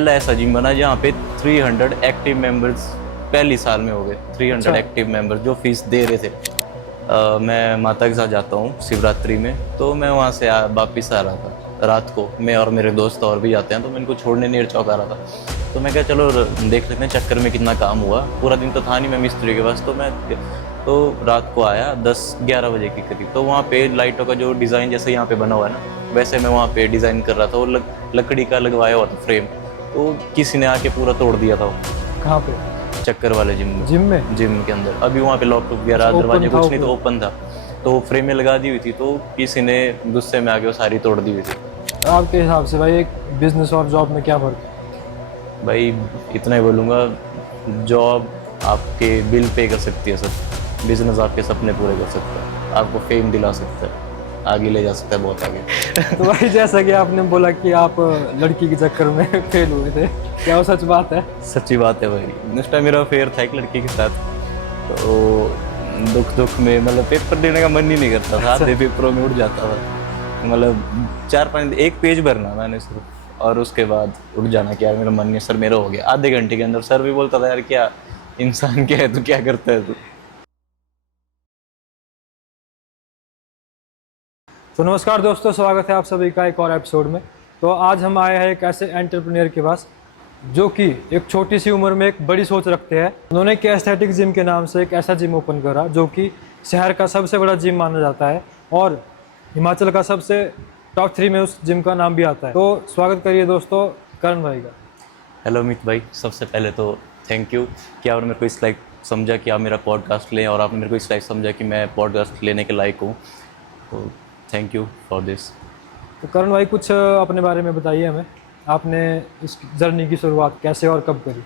पहला ऐसा जिम बना जहाँ पे 300 एक्टिव मेंबर्स पहली साल में हो गए। 300 एक्टिव मेंबर्स जो फीस दे रहे थे। मैं माता के साथ जाता हूँ शिवरात्रि में, तो मैं वहाँ से वापस आ रहा था रात को। मैं और मेरे दोस्त और भी जाते हैं, तो मैं इनको छोड़ने नेर चौक आ रहा था। तो मैं क्या चलो देख लेते हैं चक्कर में कितना काम हुआ। पूरा दिन तो था नहीं मैं मिस्त्री के पास, तो रात को आया 10-11 बजे के करीब। तो वहाँ पे लाइटों का जो डिज़ाइन जैसे यहाँ पे बना हुआ है ना, वैसे मैं वहाँ पे डिज़ाइन कर रहा था। वो लकड़ी का लगवाया हुआ था फ्रेम, तो किसी ने आके पूरा तोड़ दिया था वो। कहाँ पे? चक्कर वाले जिम में, जिम के अंदर। अभी वहाँ पे लॉक वगैरह दरवाजे कुछ नहीं, तो ओपन था, तो फ्रेमें लगा दी हुई थी, तो किसी ने गुस्से में आके वो सारी तोड़ दी हुई थी। आपके हिसाब से भाई एक बिजनेस और जॉब में क्या फ़र्क है? भाई इतना ही बोलूँगा, जॉब आपके बिल पे कर सकती है सर, बिजनेस आपके सपने पूरे कर सकता है, आपको फेम दिला सकता है, आगे ले जा सकता है बहुत आगे। तो भाई जैसा कि आपने बोला कि आप लड़की के चक्कर में फेल हुए थे, क्या वो सच बात है? सच्ची बात है भाई। उस टाइम मेरा अफेयर था एक लड़की के साथ, तो दुख में मतलब पेपर देने का मन ही नहीं करता था। आधे पेपरों में उड़ जाता था, मतलब 4-5 एक पेज भरना मैंने सिर्फ, और उसके बाद उठ जाना कि यार मेरा मन नहीं, सर मेरा हो गया। आधे घंटे के अंदर सर भी बोलता था यार क्या इंसान क्या है तू, क्या करता है तू। तो नमस्कार दोस्तों, स्वागत है आप सभी का एक और एपिसोड में। तो आज हम आए हैं एक ऐसे एंटरप्रेन्योर के पास जो कि एक छोटी सी उम्र में एक बड़ी सोच रखते हैं। उन्होंने एक एस्थेटिक जिम के नाम से एक ऐसा जिम ओपन करा जो कि शहर का सबसे बड़ा जिम माना जाता है और हिमाचल का सबसे टॉप 3 में उस जिम का नाम भी आता है। तो स्वागत करिए दोस्तों करण भाई का। हेलो अमित भाई, सबसे पहले तो थैंक यू कि आपने मेरे को इस लायक समझा कि आप मेरा पॉडकास्ट लें, और आपने मेरे को इस लायक समझा कि मैं पॉडकास्ट लेने के लायक हूँ, तो थैंक यू फॉर दिस। तो करण भाई कुछ अपने बारे में बताइए हमें, आपने इस जर्नी की शुरुआत कैसे और कब करी?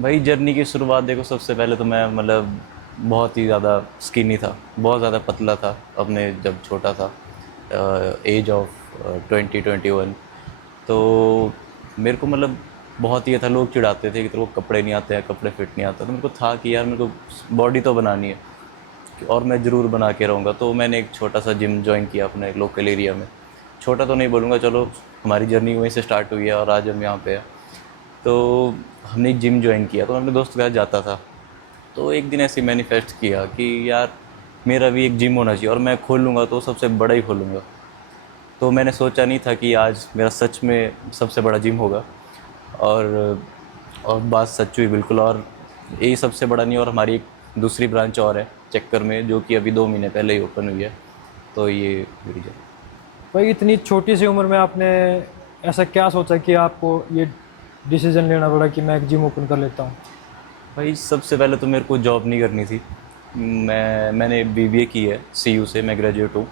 भाई जर्नी की शुरुआत देखो, सबसे पहले तो मैं मतलब बहुत ही ज़्यादा स्किनी था, बहुत ज़्यादा पतला था अपने जब छोटा था, एज ऑफ 20-21। तो मेरे को मतलब बहुत ही था, लोग चिढ़ाते थे कि तेरे को कपड़े नहीं आते हैं, कपड़े फिट नहीं आता। तो मेरे को था कि यार मेरे को बॉडी तो बनानी है और मैं ज़रूर बना के रहूँगा। तो मैंने एक छोटा सा जिम ज्वाइन किया अपने लोकल एरिया में। छोटा तो नहीं बोलूँगा, चलो हमारी जर्नी वहीं से स्टार्ट हुई है और आज हम यहाँ पे हैं। तो हमने एक जिम ज्वाइन किया, तो मैं अपने दोस्त के साथ जाता था। तो एक दिन ऐसे मैनिफेस्ट किया कि यार मेरा भी एक जिम होना चाहिए, और मैं खोलूँगा तो सबसे बड़ा ही खोलूँगा। तो मैंने सोचा नहीं था कि आज मेरा सच में सबसे बड़ा जिम होगा, और बात सच हुई बिल्कुल। और यही सबसे बड़ा नहीं, और हमारी एक दूसरी ब्रांच और है चक्कर में, जो कि अभी 2 महीने पहले ही ओपन हुई है। तो ये मेरी जगह। भाई इतनी छोटी सी उम्र में आपने ऐसा क्या सोचा कि आपको ये डिसीजन लेना पड़ा कि मैं एक जिम ओपन कर लेता हूँ? भाई सबसे पहले तो मेरे को जॉब नहीं करनी थी। मैंने बीबीए की है सीयू से, मैं ग्रेजुएट हूँ।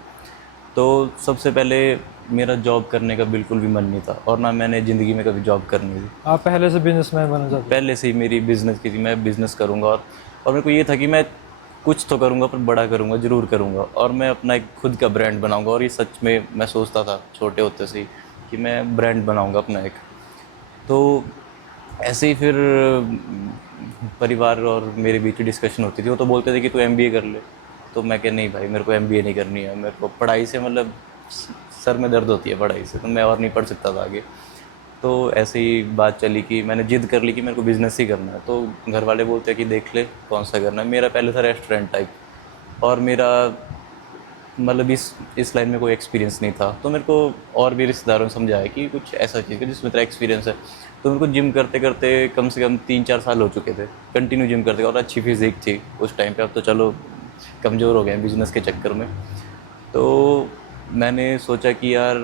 तो सबसे पहले मेरा जॉब करने का बिल्कुल भी मन नहीं था, और ना मैंने ज़िंदगी में कभी जॉब करनी थी। आप पहले से बिजनेसमैन बनना चाहते पहले से ही मेरी बिज़नेस की थी, मैं बिज़नेस करूँगा, और मेरे को ये था कि मैं कुछ तो करूँगा, पर बड़ा करूँगा, ज़रूर करूँगा, और मैं अपना एक खुद का ब्रांड बनाऊँगा। और ये सच में मैं सोचता था छोटे होते से ही कि मैं ब्रांड बनाऊँगा अपना एक। तो ऐसे ही फिर परिवार और मेरे बीच डिस्कशन होती थी। वो तो बोलते थे कि तू एमबीए कर ले, तो मैं कह नहीं भाई मेरे को एमबीए नहीं करनी है, मेरे को पढ़ाई से मतलब सर में दर्द होती है पढ़ाई से, तो मैं और नहीं पढ़ सकता था आगे। तो ऐसे ही बात चली कि मैंने जिद कर ली कि मेरे को बिज़नेस ही करना है। तो घर वाले बोलते हैं कि देख ले कौन सा करना है। मेरा पहले था रेस्टोरेंट टाइप, और मेरा मतलब इस लाइन में कोई एक्सपीरियंस नहीं था। तो मेरे को और भी रिश्तेदारों ने समझाया कि कुछ ऐसा चीज़ है जिसमें तेरा एक्सपीरियंस है। तो मेरे को जिम करते करते कम से कम 3-4 साल हो चुके थे कंटिन्यू जिम करते, और अच्छी फिजिक थी उस टाइम पे। अब तो चलो कमज़ोर हो गए हैं बिज़नेस के चक्कर में। तो मैंने सोचा कि यार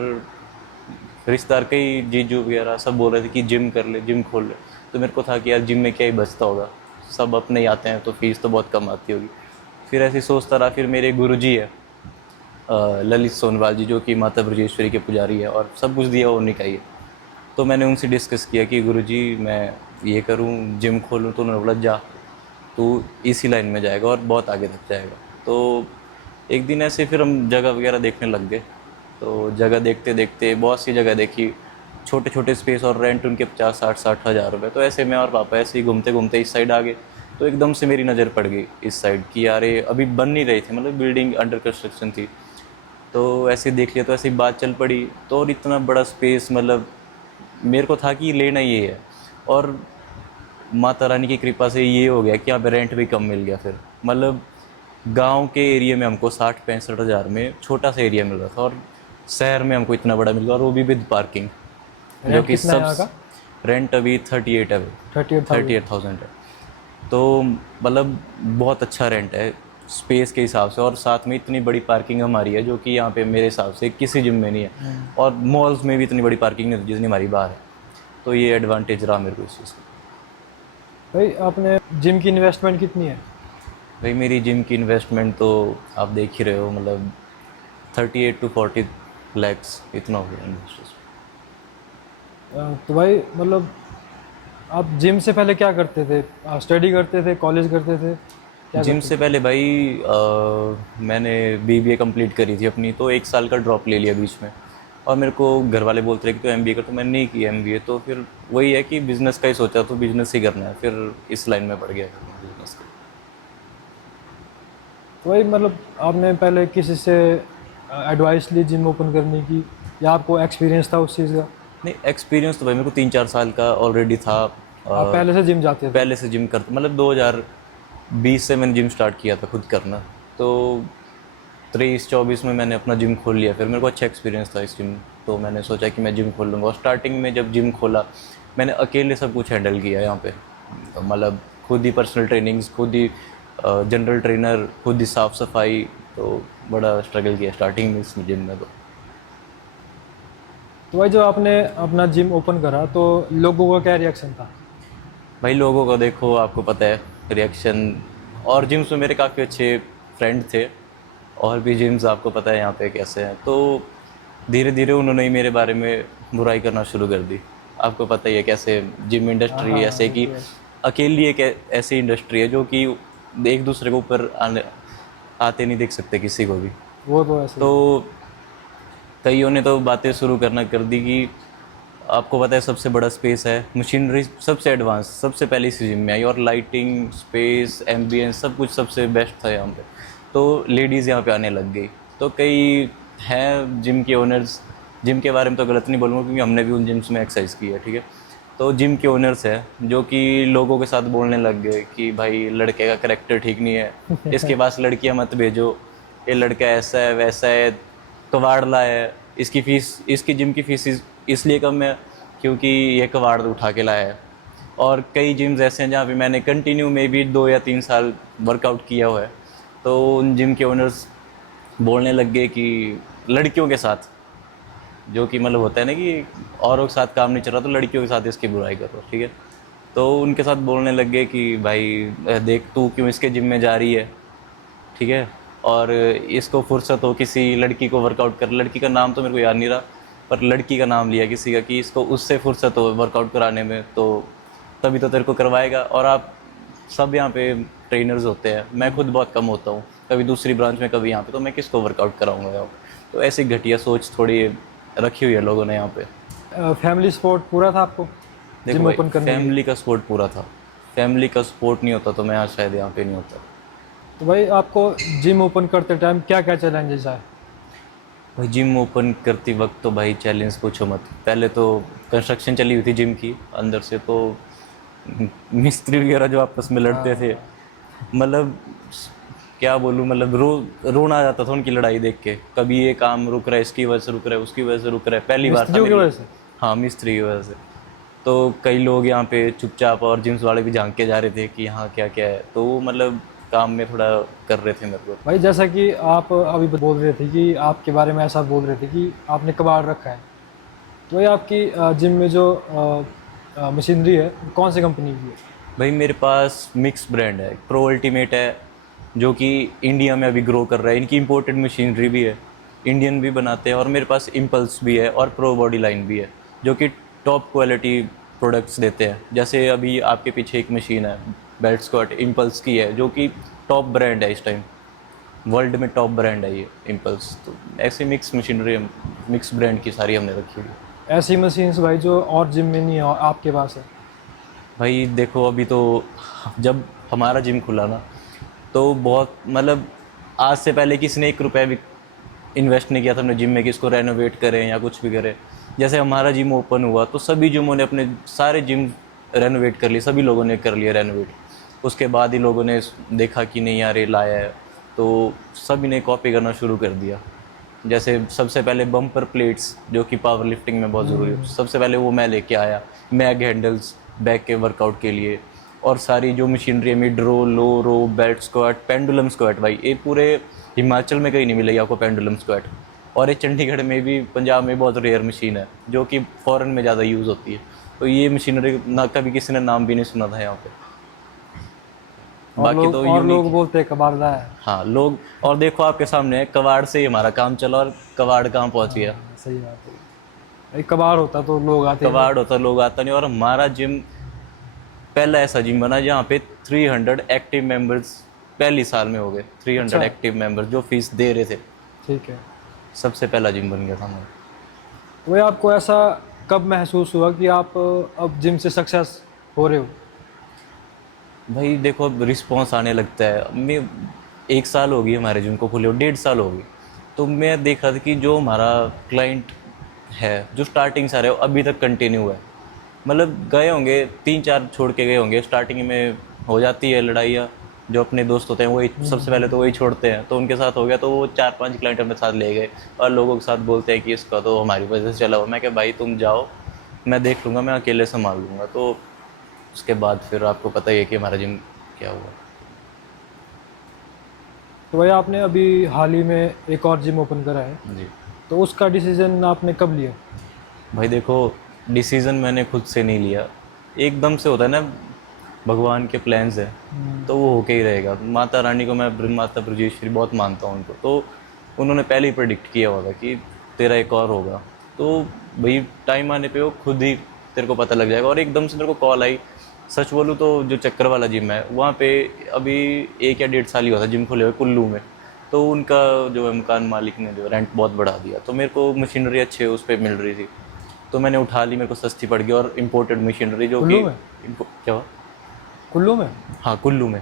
रिश्तेदार कई जीजू वगैरह सब बोल रहे थे कि जिम कर ले, जिम खोल ले। तो मेरे को था कि यार जिम में क्या ही बचता होगा, सब अपने ही आते हैं, तो फीस तो बहुत कम आती होगी। फिर ऐसे ही सोचता रहा। फिर मेरे गुरुजी है ललित सोनवाल जी, जो कि माता ब्रजेश्वरी के पुजारी है, और सब कुछ दिया उन्हीं का ही है। तो मैंने उनसे डिस्कस किया कि गुरुजी मैं ये करूं, जिम खोलूं। तो उन्होंने बोला जा तू इसी लाइन में जाएगा और बहुत आगे तक जाएगा। तो एक दिन ऐसे फिर हम जगह वगैरह देखने लग गए। तो जगह देखते देखते बहुत सी जगह देखी, छोटे छोटे स्पेस, और रेंट उनके 50-60 हज़ार रुपये। तो ऐसे मैं और पापा ऐसे ही घूमते घूमते इस साइड आ गए। तो एकदम से मेरी नज़र पड़ गई इस साइड कि यार ये अभी बन नहीं रही थी, मतलब बिल्डिंग अंडर कंस्ट्रक्शन थी। तो ऐसे देख लिया, तो ऐसी बात चल पड़ी। तो और इतना बड़ा स्पेस, मतलब मेरे को था कि लेना ये है, और माता रानी की कृपा से ये हो गया कि यहाँ पे रेंट भी कम मिल गया। फिर मतलब गांव के एरिया में हमको 60-65 हज़ार में छोटा सा एरिया मिल रहा था, और शहर में हमको इतना बड़ा मिल गया, और वो भी विद पार्किंग, जो रेंट कि कितना है यहाँ का? रेंट अभी 38 है, 38,000। 38,000 है। तो मतलब बहुत अच्छा रेंट है स्पेस के हिसाब से, और साथ में इतनी बड़ी पार्किंग हमारी है जो कि यहाँ पे मेरे हिसाब से किसी जिम में नहीं है, और मॉल्स में भी इतनी बड़ी पार्किंग नहीं होती जितनी हमारी बाहर है। तो ये एडवांटेज रहा मेरे को इस चीज़ का। भाई आपने जिम की इन्वेस्टमेंट कितनी है? भाई मेरी जिम की इन्वेस्टमेंट तो आप देख ही रहे हो, मतलब 38 to 40 लैक्स इतना हो गया इन्वेस्टमेंट। तो भाई मतलब आप जिम से पहले क्या करते थे? स्टडी करते थे, कॉलेज करते थे, क्या जिम करते से पहले भाई मैंने बीबीए कंप्लीट करी थी अपनी, तो 1 साल का ड्रॉप ले लिया बीच में, और मेरे को घर वाले बोलते रहे कि तो एमबीए कर, तो मैंने नहीं किया एमबीए। तो फिर वही है कि बिज़नेस का ही सोचा, तो बिज़नेस ही करना है, फिर इस लाइन में पड़ गया बिज़नेस का। तो भाई मतलब आपने पहले किसी से एडवाइस ली जिम ओपन करने की, या आपको एक्सपीरियंस था उस चीज़ का? नहीं, एक्सपीरियंस तो भाई मेरे को 3-4 साल का ऑलरेडी था। आप पहले से जिम जाते थे? पहले से जिम करता, मतलब 2020 से मैंने जिम स्टार्ट किया था खुद करना। तो 23-24 में मैंने अपना जिम खोल लिया, फिर मेरे को अच्छा एक्सपीरियंस था इस जिम, तो मैंने सोचा कि मैं जिम खोल लूँगा। और स्टार्टिंग में जब जिम खोला, मैंने अकेले सब कुछ हैंडल किया यहाँ पे, तो मतलब खुद ही पर्सनल ट्रेनिंग्स, खुद ही जनरल ट्रेनर, खुद ही साफ़ सफाई, तो बड़ा स्ट्रगल किया स्टार्टिंग में इस जिम में। तो भाई जो आपने अपना जिम ओपन करा तो लोगों का क्या रिएक्शन था? भाई लोगों का देखो, आपको पता है रिएक्शन, और जिम्स में मेरे काफ़ी अच्छे फ्रेंड थे, और भी जिम्स आपको पता है यहाँ पे कैसे हैं, तो धीरे धीरे उन्होंने ही मेरे बारे में बुराई करना शुरू कर दी। आपको पता ही है कैसे जिम इंडस्ट्री ऐसे कि अकेली एक ऐसी इंडस्ट्री है जो कि एक दूसरे के ऊपर आते नहीं देख सकते किसी को भी। वो तो ऐसे तो कईयों ने तो बातें शुरू करना कर दी कि आपको पता है सबसे बड़ा स्पेस है, मशीनरी सबसे एडवांस सबसे पहले इसी जिम में आई, और लाइटिंग, स्पेस, एम्बियंस सब कुछ सबसे बेस्ट था यहाँ पे। तो लेडीज़ यहाँ पे आने लग गई। तो कई हैं जिम के ओनर्स, जिम के बारे में तो गलत नहीं बोलूँगा क्योंकि हमने भी उन जिम्स में एक्सरसाइज की है, ठीक है। तो जिम के ओनर्स हैं जो कि लोगों के साथ बोलने लग गए कि भाई लड़के का करैक्टर ठीक नहीं है, इसके पास लड़कियाँ मत भेजो, ये लड़का ऐसा है वैसा है, कबाड़ला है, इसकी फ़ीस, इसकी जिम की फ़ीस इसलिए कम है क्योंकि ये कबाड़ उठा के लाया है। और कई जिम्स ऐसे हैं जहाँ पे मैंने कंटिन्यू में भी 2 या 3 साल वर्कआउट किया हुआ है, तो उन जिम के ओनर्स बोलने लग गए कि लड़कियों के साथ, जो कि मतलब होता है ना कि औरों के साथ काम नहीं चल रहा तो लड़कियों के साथ इसकी बुराई करो, ठीक है। तो उनके साथ बोलने लग गए कि भाई देख तू क्यों इसके जिम में जा रही है, ठीक है, और इसको फुर्सत हो किसी लड़की को वर्कआउट कर, लड़की का नाम तो मेरे को याद नहीं रहा, पर लड़की का नाम लिया किसी का कि इसको उससे फुर्सत हो वर्कआउट कराने में, तो तभी तो तेरे को करवाएगा। और आप सब यहाँ पे ट्रेनर्स होते हैं, मैं खुद बहुत कम होता हूँ, कभी दूसरी ब्रांच में कभी यहाँ पे, तो मैं किसको वर्कआउट कराऊंगा यहाँ पे। तो ऐसी घटिया सोच थोड़ी रखी हुई है लोगों ने यहाँ पे। फैमिली सपोर्ट पूरा था आपको देखो जिम भाई, ओपन करने के लिए? फैमिली का सपोर्ट पूरा था, फैमिली का सपोर्ट नहीं होता तो मैं आज शायद यहाँ पे नहीं होता। तो भाई आपको जिम ओपन करते टाइम क्या क्या चैलेंजेस आए? भाई जिम ओपन करती वक्त तो भाई चैलेंज पूछो मत। पहले तो कंस्ट्रक्शन चली हुई थी जिम की अंदर से, तो मिस्त्री वगैरह जो आपस में लड़ते थे, मतलब क्या बोलूँ, मतलब रोना आ जाता था उनकी लड़ाई देख के। कभी ये काम रुक रहा है, इसकी वजह से रुक रहा है, उसकी वजह से रुक रहा है, पहली बार था मिस्त्रियों की मेरी। वजह से? हाँ, मिस्त्री की वजह से। तो कई लोग यहाँ पे चुपचाप, और जिम्स वाले भी झांक के जा रहे थे कि यहाँ क्या क्या है, तो वो मतलब काम में थोड़ा कर रहे थे मेरे को। भाई जैसा कि आप अभी बोल रहे थे कि आपके बारे में ऐसा बोल रहे थे कि आपने कबाड़ रखा है, तो भाई आपकी जिम में जो मशीनरी है कौन सी कंपनी की है? भाई मेरे पास मिक्स ब्रांड है, प्रो अल्टीमेट है जो कि इंडिया में अभी ग्रो कर रहा है, इनकी इंपोर्टेड मशीनरी भी है, इंडियन भी बनाते हैं, और मेरे पास इम्पल्स भी है और प्रो बॉडी लाइन भी है जो कि टॉप क्वालिटी प्रोडक्ट्स देते हैं। जैसे अभी आपके पीछे एक मशीन है बेल्ट स्क्वाट, इम्पल्स की है, जो कि टॉप ब्रांड है इस टाइम, वर्ल्ड में टॉप ब्रांड है ये इम्पल्स। तो ऐसी मिक्स मशीनरी, मिक्स ब्रांड की सारी हमने रखी हुई है। ऐसी मशीन्स भाई जो और जिम में नहीं है और आपके पास है? भाई देखो, अभी तो जब हमारा जिम खुला ना, तो बहुत मतलब आज से पहले किसी ने 1 रुपया भी इन्वेस्ट नहीं किया था हमने जिम में कि इसको रेनोवेट करें या कुछ भी करें। जैसे हमारा जिम ओपन हुआ तो सभी जिमों ने अपने सारे जिम रेनोवेट कर लिए, सभी लोगों ने कर लिया रेनोवेट। उसके बाद ही लोगों ने देखा कि नहीं यार ये लाया है, तो सभी ने कॉपी करना शुरू कर दिया। जैसे सबसे पहले बम्पर प्लेट्स जो कि पावर लिफ्टिंग में बहुत ज़रूरी है, सबसे पहले वो मैं लेके आया। मैग हैंडल्स बैक के वर्कआउट के लिए, और सारी जो मशीनरी है, मिड रो, लो रो, बेल्ट स्क्वाट, पेंडुलम स्क्वाट, भाई ये पूरे हिमाचल में कहीं नहीं मिलेगी आपको पेंडुलम स्क्वाट। और ये चंडीगढ़ में भी, पंजाब में बहुत रेयर मशीन है जो कि फ़ॉरेन में ज़्यादा यूज़ होती है। तो ये मशीनरी ना कभी किसी ने नाम भी नहीं सुना था यहाँ पे। बाकी तो और लोग यूनिक। बोलते हैं कबाड़दा है। हाँ लोग, और देखो आपके सामने है, कबाड़ से ही हमारा काम चला और कबाड़ कहाँ पहुँच गया। सही बात है, एक कबाड़ होता तो लोग आते हैं। कबाड़ होता लोग आता नहीं। और हमारा जिम पहला ऐसा जिम बना जहाँ पे 300 एक्टिव मेंबर्स पहली साल में हो गए। 300 एक्टिव मेंबर्स जो फीस दे रहे थे। ठीक है। सबसे पहला जिम बन गया था हमारा। तो भाई आपको ऐसा कब महसूस हुआ कि आप अब जिम से सक्सेस हो रहे हो? भाई देखो अब रिस्पॉन्स आने लगता है। मैं 1 साल हो गई हमारे जिम को खुले, 1.5 साल हो गई। तो मैं देख रहा था कि जो हमारा क्लाइंट है जो स्टार्टिंग से आ रहे हो अभी तक कंटिन्यू है। मतलब गए होंगे 3-4 छोड़ के गए होंगे, स्टार्टिंग में हो जाती है लड़ाइयाँ। जो अपने दोस्त होते हैं वही सबसे पहले तो वही छोड़ते हैं, तो उनके साथ हो गया तो वो 4-5 क्लाइंट अपने साथ ले गए। और लोगों के साथ बोलते हैं कि इसका तो हमारी वजह से चला हुआ। मैं क्या भाई तुम जाओ, मैं देख लूँगा, मैं अकेले संभाल लूँगा। तो उसके बाद फिर आपको पता ही है कि हमारा जिम क्या हुआ। तो भाई आपने अभी हाल ही में एक और जिम ओपन करा है, जी तो उसका डिसीजन आपने कब लिया? भाई देखो, डिसीज़न मैंने खुद से नहीं लिया, एकदम से होता है ना, भगवान के प्लान्स है तो वो होके ही रहेगा। माता रानी को मैं माता ब्रजेश्वरी बहुत मानता हूँ उनको, तो उन्होंने पहले ही प्रेडिक्ट किया हुआ था कि तेरा एक और होगा। तो भाई टाइम आने पे वो खुद ही तेरे को पता लग जाएगा। और एकदम से मेरे को कॉल आई। सच बोलूँ तो जो चक्कर वाला जिम है वहाँ पे अभी 1 या 1.5 साल ही हुआ था जिम खुले हुए कुल्लू में। तो उनका जो है मकान मालिक ने जो रेंट बहुत बढ़ा दिया, तो मेरे को मशीनरी अच्छे उस पर मिल रही थी, तो मैंने उठा ली। मेरे को सस्ती पड़ गई, और इम्पोर्टेड मशीनरी जो कि क्या हुआ, कुल्लू में? हाँ कुल्लू में।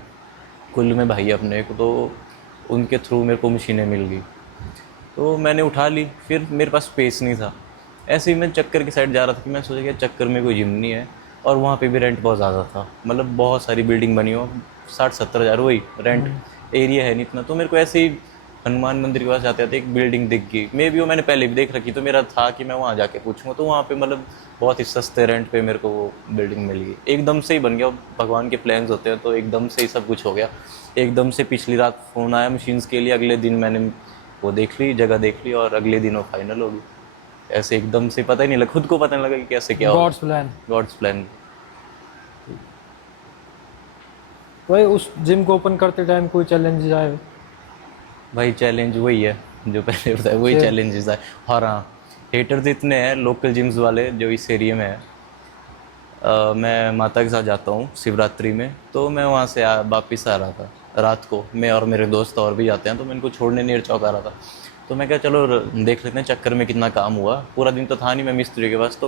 कुल्लू में भाई अपने को, तो उनके थ्रू मेरे को मशीनें मिल गई, तो मैंने उठा ली। फिर मेरे पास स्पेस नहीं था, ऐसे ही मैं चक्कर की साइड जा रहा था कि मैं सोचा कि चक्कर में कोई जिम नहीं है, और वहाँ पे भी रेंट बहुत ज़्यादा था। मतलब बहुत सारी बिल्डिंग बनी हो, 60-70 हज़ार वही रेंट, एरिया है नहीं इतना। तो मेरे को ऐसे ही हनुमान मंदिर के पास जाते जाते एक बिल्डिंग दिख गई। मे भी वो मैंने पहले भी देख रखी, तो मेरा था कि मैं वहाँ जाके पूछूंगा। तो वहाँ पे मतलब बहुत ही सस्ते रेंट पे मेरे को वो बिल्डिंग मिल गई। एकदम से ही बन गया, भगवान के प्लान्स होते हैं, तो एकदम से ही सब कुछ हो गया। एकदम से पिछली रात फ़ोन आया मशीन्स के लिए, अगले दिन मैंने वो देख ली, जगह देख ली, और अगले दिन वो फाइनल हो गई। ऐसे एकदम से पता ही नहीं लगा, खुद को पता नहीं लगा कि कैसे क्या गॉड्स प्लान। God's plan. तो भाई उस जिम को ओपन करते टाइम कोई चैलेंजेस आए? भाई चैलेंज वही है जो पहले बताया, वही चैलेंजेस है। और हाँ, हेटर्स इतने हैं लोकल जिम्स वाले जो इस एरिया में है। मैं माता के साथ जाता हूँ शिवरात्रि में, तो मैं वहाँ से वापस आ रहा था रात को, मैं और मेरे दोस्त और भी जाते हैं, तो मैं इनको छोड़ने नेर चौक आ रहा था। तो मैं क्या चलो देख लेते हैं चक्कर में कितना काम हुआ। पूरा दिन तो था नहीं मैं मिस्त्री के पास,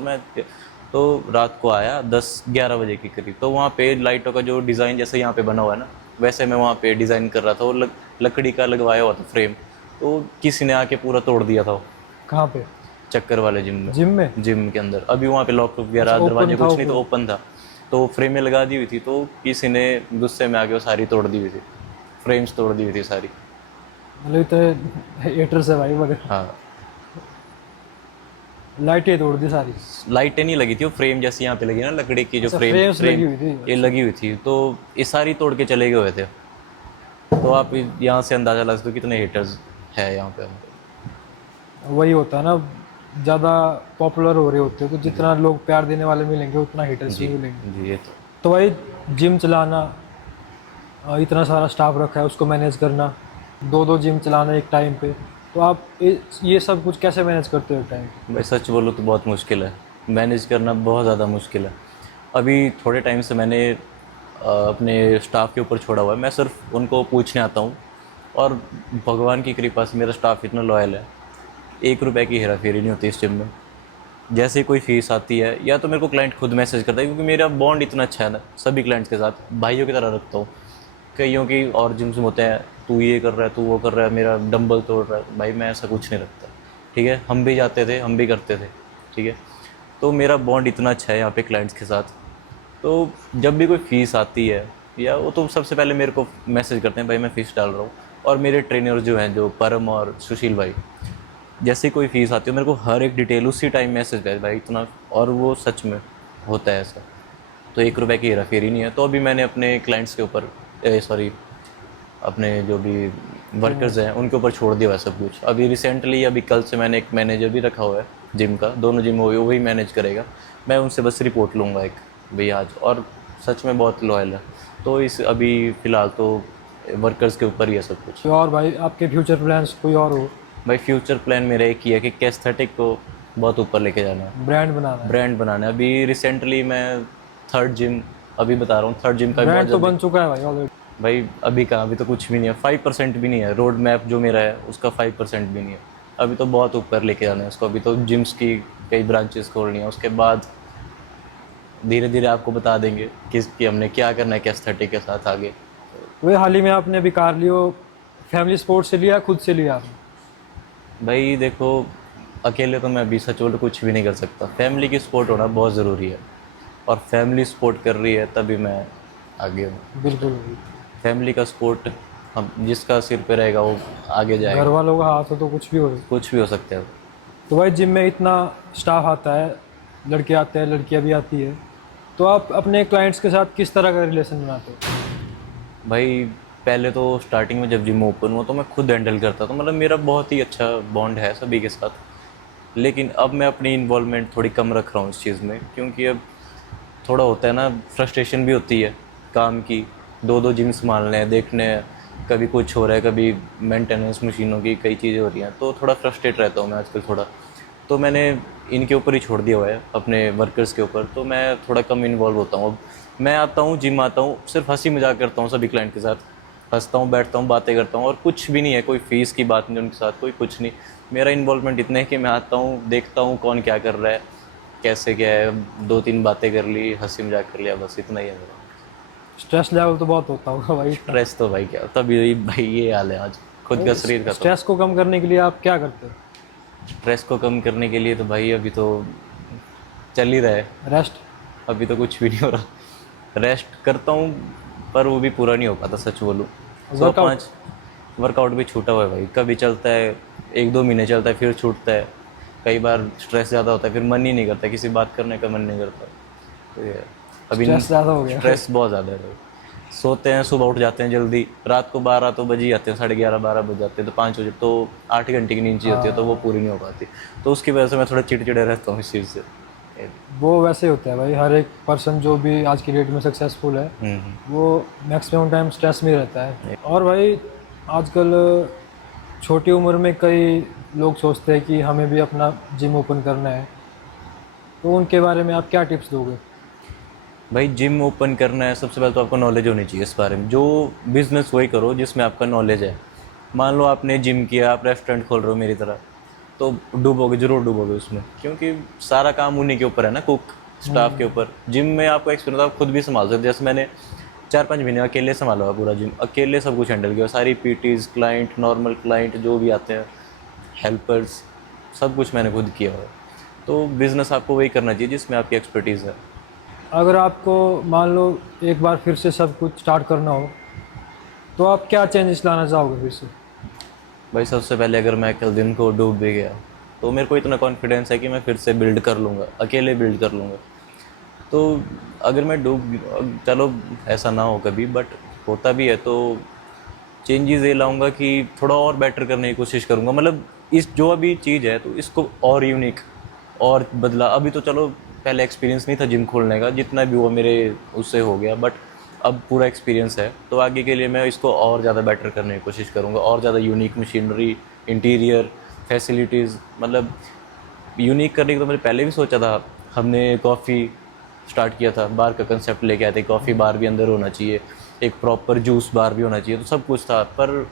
तो रात को आया 10-11 बजे के करीब। तो वहाँ पे लाइटों का जो डिज़ाइन जैसे यहाँ पे बना हुआ है ना, वैसे मैं वहाँ पे डिज़ाइन कर रहा था। वो लकड़ी का लगवाया हुआ था फ्रेम, तो किसी ने आके पूरा तोड़ दिया था वो। कहाँ पे? चक्कर वाले जिम में। जिम में? जिम के अंदर अभी वहाँ पे लॉक वगैरह दरवाजे कुछ नहीं, तो ओपन था, तो फ्रेमें लगा दी हुई थी। तो किसी ने गुस्से में आके वो सारी तोड़ दी हुई थी, फ्रेम्स तोड़ दी हुई थी सारी। मतलब इतने हेटर्स है भाई मगर। हाँ, लाइटें तोड़ दी सारी? लाइटें नहीं लगी थी, वो फ्रेम जैसी यहाँ पे लगी ना लकड़ी की जो फ्रेम्स लगी हुई थी? ये लगी हुई थी, तो ये सारी तोड़ के चले गए हुए थे। तो आप यहाँ से अंदाज़ा लगा सकते हो कितने हेटर्स है यहाँ पे। वही होता है ना, ज़्यादा पॉपुलर हो रहे होते हैं तो जितना लोग प्यार देने वाले मिलेंगे उतना हेटर्स भी मिलेंगे। जी, ये तो भाई जिम चलाना, इतना सारा स्टाफ रखा है, उसको मैनेज करना, 2-2 जिम चलाना एक टाइम पे, तो आप ये सब कुछ कैसे मैनेज करते हो टाइम? भाई सच बोलो तो बहुत मुश्किल है, मैनेज करना बहुत ज़्यादा मुश्किल है। अभी थोड़े टाइम से मैंने अपने स्टाफ के ऊपर छोड़ा हुआ है, मैं सिर्फ उनको पूछने आता हूँ, और भगवान की कृपा से मेरा स्टाफ इतना लॉयल है, 1 रुपये की हेरा फेरी नहीं होती इस जिम में। जैसे कोई फीस आती है या तो मेरे को क्लाइंट खुद मैसेज करता है, क्योंकि मेरा बॉन्ड इतना अच्छा है ना सभी क्लाइंट्स के साथ, भाइयों की तरह रखता हूँ। कईयों की और जिम्स में होते हैं, तू ये कर रहा है, तू वो कर रहा है, मेरा डंबल तोड़ रहा है, भाई मैं ऐसा कुछ नहीं रखता। ठीक है, हम भी जाते थे, हम भी करते थे, ठीक है। तो मेरा बॉन्ड इतना अच्छा है यहाँ पे क्लाइंट्स के साथ, तो जब भी कोई फ़ीस आती है या वो तो सबसे पहले मेरे को मैसेज करते हैं, भाई मैं फ़ीस डाल रहा हूँ। और मेरे ट्रेनर जो हैं, जो परम और सुशील भाई, जैसे कोई फ़ीस आती है मेरे को हर एक डिटेल उसी टाइम मैसेज भेज, भाई इतना, और वो सच में होता है ऐसा। तो 1 रुपये की हेराफेरी नहीं है। तो अभी मैंने अपने क्लाइंट्स के ऊपर सॉरी अपने जो भी वर्कर्स हैं उनके ऊपर छोड़ दिया हुआ है सब कुछ। अभी रिसेंटली, अभी कल से मैंने एक मैनेजर भी रखा हुआ है जिम का, दोनों जिम वही मैनेज करेगा। मैं उनसे बस रिपोर्ट लूँगा एक, भाई आज, और सच में बहुत लॉयल है। तो इस अभी फ़िलहाल तो वर्कर्स के ऊपर ही है सब कुछ। तो और भाई आपके फ्यूचर प्लान्स कोई और हो? भाई फ्यूचर प्लान मेरा एक ही है कि कैस्थेटिक को बहुत ऊपर लेके जाना है, ब्रांड बनाना है? ब्रांड बनाना है। अभी रिसेंटली मैं थर्ड जिम, अभी बता रहा हूँ, थर्ड जिम का भी ब्रांड बहुत तो बन चुका है भाई ऑलरेडी। भाई अभी कहाँ, अभी तो कुछ भी नहीं है, 5% भी नहीं है। रोड मैप जो मेरा है उसका 5% भी नहीं है। अभी तो बहुत ऊपर लेके जाना है उसको। अभी तो जिम्स की कई ब्रांचेस खोलनी है, उसके बाद धीरे धीरे आपको बता देंगे कि हमने क्या करना है एस्थेटिक के साथ आगे। वही हाल ही में आपने अभी कार लियो, फैमिली स्पोर्ट्स से लिया, खुद से लिया आपने? भाई देखो, अकेले तो मैं अभी सच बोल कुछ भी नहीं कर सकता। फैमिली की सपोर्ट होना बहुत ज़रूरी है, और फैमिली सपोर्ट कर रही है तभी मैं आगे हूँ। बिल्कुल भाई। फैमिली का सपोर्ट, हम जिसका सिर पे रहेगा वो आगे जाएगा। घर वालों का हाथ हो तो कुछ भी हो। कुछ भी हो सकता है। तो भाई जिम में इतना स्टाफ आता है, लड़के आते हैं, लड़कियां भी आती है, तो आप अपने क्लाइंट्स के साथ किस तरह का रिलेशन बनाते हो? भाई पहले तो स्टार्टिंग में जब जिम ओपन हुआ तो मैं खुद हैंडल करता था, मतलब मेरा बहुत ही अच्छा बॉन्ड है सभी के साथ। लेकिन अब मैं अपनी इन्वॉल्वमेंट थोड़ी कम रख रहा हूँ इस चीज़ में, क्योंकि अब थोड़ा होता है ना, फ्रस्ट्रेशन भी होती है काम की। 2 जिम संभालने हैं, देखने हैं, कभी कुछ हो रहा है, कभी मेंटेनेंस मशीनों की कई चीज़ें हो रही हैं, तो थोड़ा फ्रस्ट्रेट रहता हूँ मैं आजकल थोड़ा। तो मैंने इनके ऊपर ही छोड़ दिया हुआ है, अपने वर्कर्स के ऊपर। तो मैं थोड़ा कम इन्वॉल्व होता हूँ अब। मैं आता हूँ, जिम आता हूँ, सिर्फ हंसी मजाक करता हूँ सभी क्लाइंट के साथ, हंसता हूँ, बैठता हूँ, बातें करता हूँ, और कुछ भी नहीं है, कोई फ़ीस की बात नहीं उनके साथ, कोई कुछ नहीं। मेरा इन्वॉल्वमेंट इतना है कि मैं आता हूँ, देखता हूँ कौन क्या कर रहा है, कैसे क्या है, 2-3 बातें कर ली, हंसी मजाक कर लिया, बस इतना ही है मेरा। स्ट्रेस लेवल तो बहुत होता होगा भाई। स्ट्रेस तो भाई क्या, तभी भाई ये हाल है आज, खुद का शरीर का। तो स्ट्रेस को कम करने के लिए आप क्या करते हो? स्ट्रेस को कम करने के लिए तो भाई अभी तो चल ही रहा है, रेस्ट? अभी तो कुछ भी नहीं हो रहा। रेस्ट करता हूँ पर वो भी पूरा नहीं हो पाता, सच बोलूँ। 105 वर्कआउट भी छूटा हुआ है भाई, कभी चलता है 1-2 महीने चलता है, फिर छूटता है। कई बार स्ट्रेस ज़्यादा होता है, फिर मन ही नहीं करता, किसी बात करने का मन नहीं करता। तो ये अभी स्ट्रेस ज़्यादा हो गया? स्ट्रेस बहुत ज़्यादा है भाई। सोते हैं, सुबह उठ जाते हैं जल्दी, रात को 12 तो बज ही जाते हैं, 11:30-12 बज जाते हैं, तो 5 बजे तो 8 घंटे की नींद चाहिए होती है, तो वो पूरी नहीं हो पाती। तो उसकी वजह से मैं थोड़ा चिड़चिड़े रहता हूँ इस चीज़ से। वो वैसे ही होता है भाई, हर एक पर्सन जो भी आज की डेट में सक्सेसफुल है वो मैक्सिमम टाइम स्ट्रेस में ही रहता है। और भाई आजकल छोटी उम्र में कई लोग सोचते हैं कि हमें भी अपना जिम ओपन करना है, तो उनके बारे में आप क्या टिप्स दोगे? भाई जिम ओपन करना है, सबसे पहले तो आपको नॉलेज होनी चाहिए इस बारे में। जो बिज़नेस वही करो जिसमें आपका नॉलेज है। मान लो आपने जिम किया, आप रेस्टोरेंट खोल रहे हो मेरी तरह, तो डूबोगे, ज़रूर डूबोगे उसमें, क्योंकि सारा काम उन्हीं के ऊपर है ना, कुक स्टाफ के ऊपर। जिम में आपको एक्सपीरियंस, आप खुद भी संभाल सकते। जैसे मैंने 4-5 महीने अकेले संभाला हुआ पूरा जिम, अकेले सब कुछ हैंडल किया, सारी पीटीज़, क्लाइंट, नॉर्मल क्लाइंट जो भी आते हैं, हेल्पर्स, सब कुछ मैंने खुद किया हुआ है। तो बिज़नेस आपको वही करना चाहिए जिसमें आपकी एक्सपर्टीज़ है। अगर आपको मान लो एक बार फिर से सब कुछ स्टार्ट करना हो, तो आप क्या चेंजेस लाना चाहोगे फिर से? भाई सबसे पहले अगर मैं कल दिन को डूब भी गया तो मेरे को इतना कॉन्फिडेंस है कि मैं फिर से बिल्ड कर लूँगा, अकेले बिल्ड कर लूँगा। तो अगर मैं चलो ऐसा ना हो कभी, बट होता भी है, तो चेंजेस ये लाऊंगा कि थोड़ा और बेटर करने की कोशिश करूँगा। मतलब इस जो अभी चीज़ है तो इसको और यूनिक और बदला। अभी तो चलो पहले एक्सपीरियंस नहीं था जिम खोलने का, जितना भी हुआ मेरे उससे हो गया, बट अब पूरा एक्सपीरियंस है। तो आगे के लिए मैं इसको और ज़्यादा बेटर करने की कोशिश करूँगा, और ज़्यादा यूनिक मशीनरी, इंटीरियर, फैसिलिटीज़, मतलब यूनिक करने की तो मैंने पहले भी सोचा था। हमने कॉफ़ी स्टार्ट किया था, बार का कंसेप्ट लेके आए थे, कॉफ़ी बार भी अंदर होना चाहिए, एक प्रॉपर जूस बार भी होना चाहिए, तो सब कुछ था। पर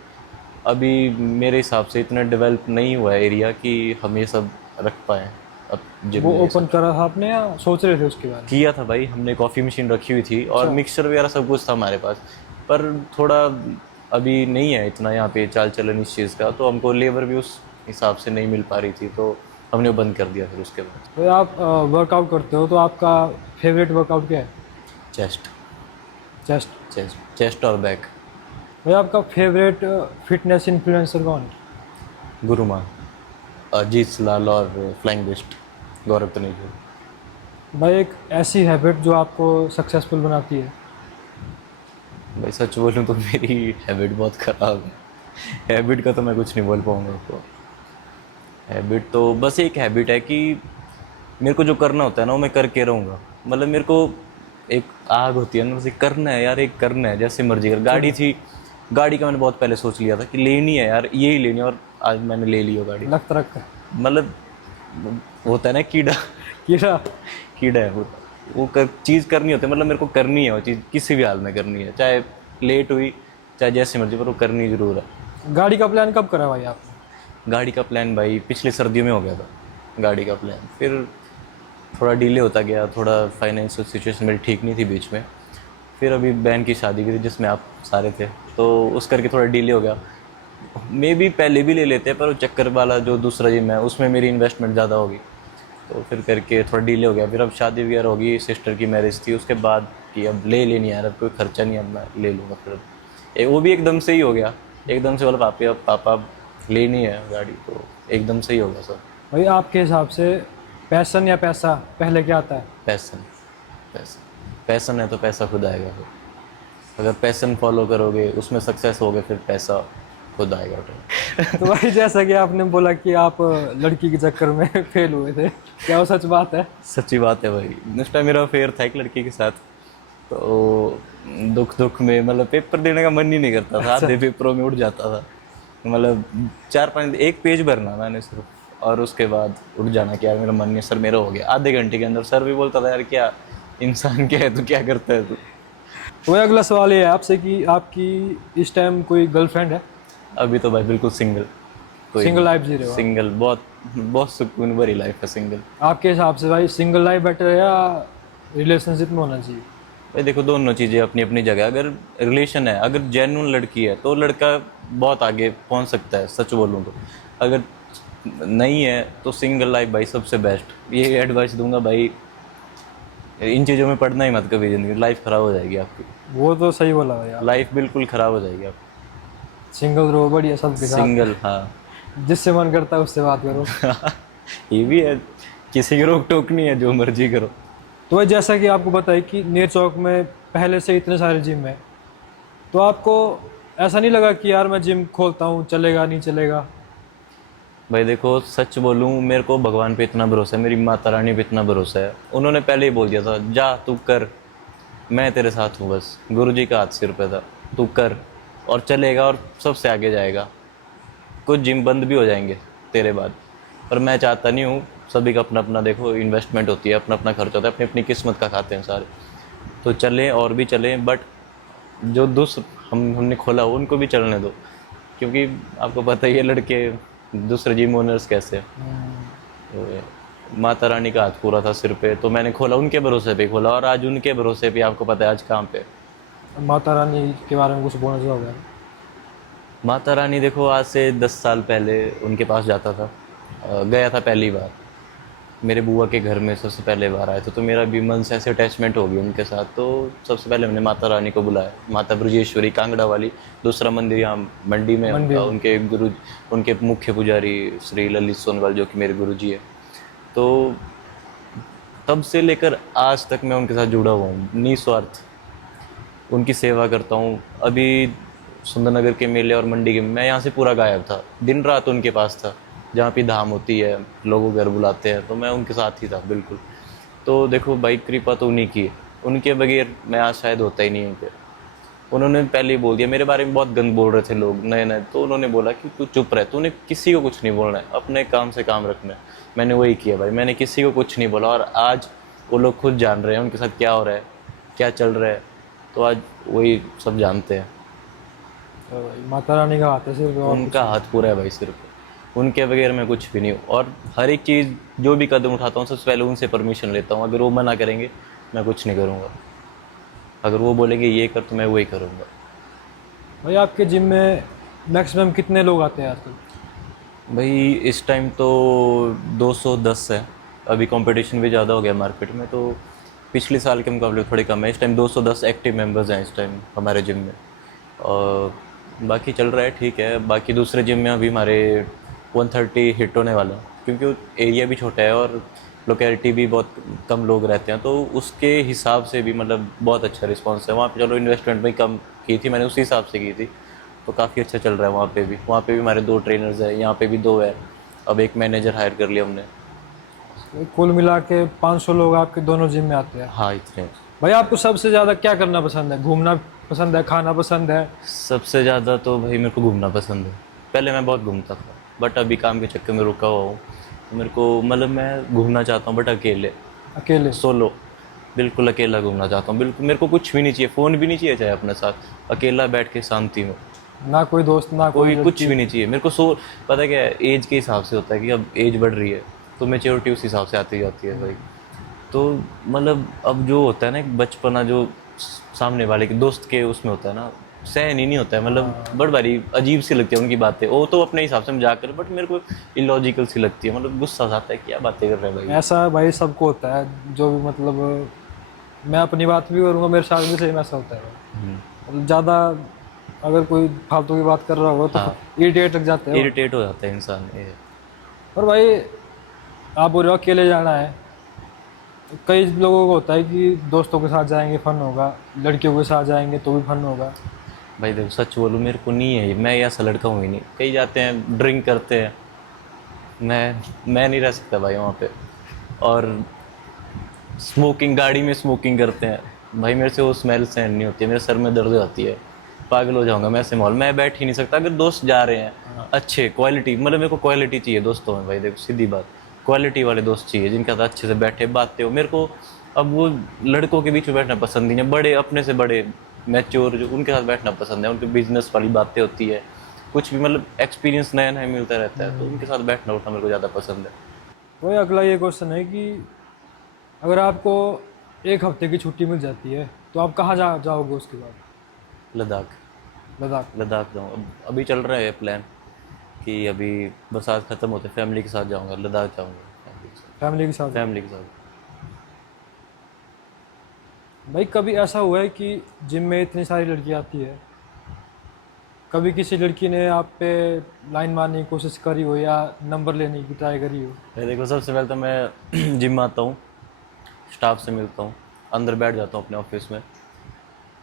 अभी मेरे हिसाब से इतना डेवलप नहीं हुआ है एरिया कि हम ये सब रख पाएँ। अब जिम वो में ये ओपन करा था आपने या सोच रहे थे उसके बारे में? किया था भाई, हमने कॉफ़ी मशीन रखी हुई थी और मिक्सर वगैरह सब कुछ था हमारे पास, पर थोड़ा अभी नहीं है इतना यहाँ पे चाल चलन इस चीज़ का, तो हमको लेबर भी उस हिसाब से नहीं मिल पा रही थी। तो हमने वो बंद कर दिया फिर उसके बाद। तो आप वर्कआउट करते हो तो आपका फेवरेट वर्कआउट क्या है? Chest chest. चेस्ट चेस्ट और बैक। भाई आपका फेवरेट फिटनेस इन्फ्लुएंसर कौन है? गुरुमा, अजीत सलाल और फ्लाइंग बेस्ट गौरव तनेजा। भाई एक ऐसी हैबिट जो आपको सक्सेसफुल बनाती है। भाई सच बोलूँ तो मेरी हैबिट बहुत ख़राब है। हैबिट का तो मैं कुछ नहीं बोल पाऊँगा आपको। हैबिट तो बस एक हैबिट है कि मेरे को जो करना होता है ना वो मैं करके रहूँगा। मतलब मेरे को एक आग होती है ना, उसे करना है यार, एक करना है जैसे मर्जी कर। गाड़ी थी, गाड़ी का मैंने बहुत पहले सोच लिया था कि लेनी है यार, यही लेनी है, और आज मैंने ले ली हो गाड़ी। लग तरक मतलब होता है ना कीड़ा, कीड़ा। कीड़ा है वो चीज़ करनी होती है। मतलब मेरे को करनी है वो चीज़, किसी भी हाल में करनी है, चाहे लेट हुई चाहे जैसे मर्जी, पर वो करनी ज़रूर है। गाड़ी का प्लान कब करा भाई आपने? गाड़ी का प्लान भाई पिछले सर्दियों में हो गया था गाड़ी का प्लान। फिर थोड़ा डिले होता गया, थोड़ा फाइनेंशियल सिचुएशन मेरी ठीक नहीं थी बीच में। फिर अभी बहन की शादी की थी जिसमें आप सारे थे, तो उस करके थोड़ा डिले हो गया। मे भी पहले भी ले लेते हैं, पर वो चक्कर वाला जो दूसरा जिम है उसमें मेरी इन्वेस्टमेंट ज़्यादा होगी, तो फिर करके थोड़ा डिले हो गया। फिर अब शादी वगैरह होगी, सिस्टर की मैरिज थी, उसके बाद कि अब ले लेनी यार, अब कोई खर्चा नहीं, अब मैं ले लूँगा। फिर वो भी एकदम से ही हो गया, एकदम से बोला पापा लेनी है गाड़ी, तो एकदम से ही होगा सब। भाई आपके हिसाब से पैशन या पैसा पहले क्या आता है? पैसन पैसन पैसन है तो पैसा खुद आएगा। फिर अगर पैसन फॉलो करोगे, उसमें सक्सेस होगे, फिर पैसा खुद आएगा। तो भाई जैसा कि आपने बोला कि आप लड़की के चक्कर में फेल हुए थे, क्या वो सच बात है? सच्ची बात है भाई। नेक्स्ट टाइम मेरा अफेयर था एक लड़की के साथ, तो दुख में मतलब पेपर देने का मन ही नहीं करता था, आधे पेपरों में उठ जाता था। मतलब 4-5 एक पेज भरना मैंने सिर्फ, और उसके बाद उठ जाना कि यार मेरा मन नहीं, सर मेरा हो गया आधे घंटे के अंदर। सर भी बोलता था यार क्या इंसान क्या है तू, क्या करता है तू। तो भाई अगला सवाल ये है आपसे कि आपकी इस टाइम कोई गर्लफ्रेंड है? अभी तो भाई बिल्कुल सिंगल। सिंगल लाइफ जी रहे हो आप? सिंगल, बहुत बहुत सुकून भरी लाइफ है सिंगल। आपके हिसाब से भाई सिंगल लाइफ बेटर है या रिलेशनशिप में होना चाहिए? भाई देखो दोनों चीज़ें अपनी अपनी जगह। अगर रिलेशन है, अगर जेन्युइन लड़की है तो लड़का बहुत आगे पहुंच सकता है, सच बोलूँ तो। अगर नहीं है तो सिंगल लाइफ भाई सबसे बेस्ट। ये एडवाइस दूंगा भाई, इन चीज़ों में पढ़ना ही मत कभी, ज़िंदगी लाइफ ख़राब हो जाएगी आपकी। वो तो सही बोला भाई आप। लाइफ बिल्कुल ख़राब हो जाएगी आपकी। सिंगल रहो, बढ़िया सबके साथ, सिंगल, हाँ। जिससे मन करता है उससे बात करो। ये भी है, किसी की रोक टोक नहीं है, जो मर्जी करो। तो भाई जैसा कि आपको पता है कि नेर चौक में पहले से इतने सारे जिम है, तो आपको ऐसा नहीं लगा कि यार मैं जिम खोलता हूँ, चलेगा नहीं चलेगा? भाई देखो सच बोलूँ, मेरे को भगवान पे इतना भरोसा है, मेरी माता रानी पे इतना भरोसा है। उन्होंने पहले ही बोल दिया था जा तू कर, मैं तेरे साथ हूँ। बस गुरु जी का हाथ सिर पे था, तू कर और चलेगा और सबसे आगे जाएगा। कुछ जिम बंद भी हो जाएंगे तेरे बाद, पर मैं चाहता नहीं हूँ। सभी का अपना अपना देखो इन्वेस्टमेंट होती है, अपना अपना खर्च होता है, अपनी अपनी किस्मत का खाते हैं सारे। तो चलें और भी चलें, बट जो हमने खोला हो उनको भी चलने दो, क्योंकि आपको पता ही है लड़के दूसरे जिम ओनर्स कैसे हैं। तो माता रानी का हाथ पूरा था सिर पे, तो मैंने खोला उनके भरोसे पे खोला, और आज उनके भरोसे पे आपको पता है आज कहाँ पे। माता रानी के बारे में कुछ बोलना चाहोगे? माता रानी देखो, आज से 10 साल पहले उनके पास जाता था, गया था पहली बार, मेरे बुआ के घर में सबसे पहले बार आया था, तो मेरा भी मन से ऐसे अटैचमेंट हो गई उनके साथ। तो सबसे पहले हमने माता रानी को बुलाया, माता ब्रजेश्वरी कांगड़ा वाली। दूसरा मंदिर यहाँ मंडी में उनके मुख्य पुजारी श्री ललित सोनवाल, जो कि मेरे गुरुजी है। तो तब से लेकर आज तक मैं उनके साथ जुड़ा हुआ हूँ, निस्वार्थ उनकी सेवा करता हूँ। अभी सुंदरनगर के मेले और मंडी के मैं यहाँ से पूरा गायब था, दिन रात उनके पास था। जहाँ पे धाम होती है, लोगों घर बुलाते हैं, तो मैं उनके साथ ही था बिल्कुल। तो देखो भाई कृपा तो उन्हीं की है, उनके बगैर मैं आज शायद होता ही नहीं हूँ। फिर उन्होंने पहले ही बोल दिया, मेरे बारे में बहुत गंद बोल रहे थे लोग नए नए, तो उन्होंने बोला कि तू चुप रह, तूने किसी को कुछ नहीं बोलना है, अपने काम से काम रखना है। मैंने वही किया भाई, मैंने किसी को कुछ नहीं बोला, और आज वो लोग खुद जान रहे हैं उनके साथ क्या हो रहा है, क्या चल रहा है, तो आज वही सब जानते हैं। तो भाई माता रानी का हाथ है सिर्फ, और उनका हाथ पूरा है भाई सिर पे, उनके बगैर मैं कुछ भी नहीं हूँ। और हर एक चीज़ जो भी कदम उठाता हूँ सबसे पहले उनसे परमिशन लेता हूँ। अगर वो मना करेंगे मैं कुछ नहीं करूँगा, अगर वो बोलेंगे ये कर तो मैं वही करूँगा। भाई आपके जिम में मैक्सिमम कितने लोग आते हैं आजकल? भाई इस टाइम तो 210 है। अभी कंपटीशन भी ज़्यादा हो गया मार्केट में, तो पिछले साल के मुकाबले थोड़ी कम है। इस टाइम 210 एक्टिव मेंबर्स हैं इस टाइम हमारे जिम में। और बाकी चल रहा है ठीक है। बाकी दूसरे जिम में अभी हमारे 130 हिट होने वाला है, क्योंकि एरिया भी छोटा है और लोकेलिटी भी बहुत कम लोग रहते हैं, तो उसके हिसाब से भी मतलब बहुत अच्छा रिस्पांस है वहाँ पे। चलो इन्वेस्टमेंट भी कम की थी मैंने, उसी हिसाब से की थी, तो काफ़ी अच्छा चल रहा है वहाँ पे भी। वहाँ पे भी हमारे 2 ट्रेनर्स हैं, यहाँ पे भी 2 है। अब एक मैनेजर हायर कर लिया हमने। कुल मिला के 500 लोग आपके दोनों जिम में आते हैं। हाँ इतने। भाई आपको सबसे ज़्यादा क्या करना पसंद है? घूमना पसंद है, खाना पसंद है? सबसे ज़्यादा तो भाई मेरे को घूमना पसंद है। पहले मैं बहुत घूमता था, बट अभी काम के चक्कर में रुका हुआ हूँ। तो मेरे को मतलब मैं घूमना चाहता हूँ, बट अकेले, अकेले? सोलो, बिल्कुल अकेला घूमना चाहता हूँ। बिल्कुल मेरे को कुछ भी नहीं चाहिए, फ़ोन भी नहीं चाहिए चाहे अपने साथ, अकेला बैठ के शांति में। ना कोई दोस्त, ना कोई कोई कुछ लड़की? भी नहीं चाहिए मेरे को। सो पता है क्या है, एज के हिसाब से होता है कि अब एज बढ़ रही है तो मेच्योरिटी उस हिसाब से आती जाती है भाई। तो मतलब अब जो होता है ना एक बचपना, जो सामने वाले के दोस्त के उसमें होता है ना, सहन ही नहीं होता है। मतलब बड़ी बारी अजीब सी लगती है उनकी बातें, वो तो अपने हिसाब से मजाक कर, बट मेरे को इलॉजिकल सी लगती है। मतलब गुस्सा आता है, क्या बातें कर रहे हैं भाई। ऐसा भाई सबको होता है, जो भी मतलब मैं अपनी बात भी करूँगा, मेरे साथ भी सेम ऐसा होता है भाई। मतलब ज़्यादा अगर कोई फालतू की बात कर रहा होगा तो हाँ, इरिटेट लग जाते हैं। इरिटेट हो जाता है इंसान ये। और भाई आप बोल रहे हो अकेले जाना है, कई लोगों को होता है कि दोस्तों के साथ जाएंगे फन होगा, लड़कियों के साथ जाएंगे तो भी फन होगा। भाई देखो सच बोलूँ, मेरे को नहीं है ये, मैं ऐसा लड़का हूँ ही नहीं। कई जाते हैं ड्रिंक करते हैं, मैं नहीं रह सकता भाई वहाँ पे। और स्मोकिंग, गाड़ी में स्मोकिंग करते हैं भाई, मेरे से वो स्मेल सहन नहीं होती है, मेरे सर में दर्द हो जाती है, पागल हो जाऊंगा मैं ऐसे माहौल। मैं बैठ ही नहीं सकता। अगर दोस्त जा रहे हैं अच्छे क्वालिटी, मतलब मेरे को क्वालिटी चाहिए दोस्तों में भाई। देखो सीधी बात, क्वालिटी वाले दोस्त चाहिए जिनके साथ अच्छे से बैठे बातें हो मेरे को। अब वो लड़कों के बीच में बैठना पसंद ही नहीं, बड़े अपने से बड़े मैच्योर जो उनके साथ बैठना पसंद है। उनके बिजनेस वाली बातें होती है, कुछ भी मतलब एक्सपीरियंस नया नया मिलता रहता है, तो उनके साथ बैठना उठना मेरे को ज़्यादा पसंद है। वही अगला ये क्वेश्चन है कि अगर आपको एक हफ्ते की छुट्टी मिल जाती है तो आप कहाँ जाओगे उसके बाद? लद्दाख। लद्दाख? लद्दाख जाऊँ, अभी चल रहा है प्लान कि अभी बरसात ख़त्म होते फैमिली के साथ जाऊँगा, लद्दाख जाऊँगा फैमिली के साथ। फैमिली के साथ? फैमिली के साथ। भाई कभी ऐसा हुआ है कि जिम में इतनी सारी लड़कियाँ आती है, कभी किसी लड़की ने आप पे लाइन मारने की कोशिश करी हो या नंबर लेने की ट्राई करी हो? भाई देखो सबसे पहले तो मैं जिम आता हूँ, स्टाफ से मिलता हूँ, अंदर बैठ जाता हूँ अपने ऑफिस में।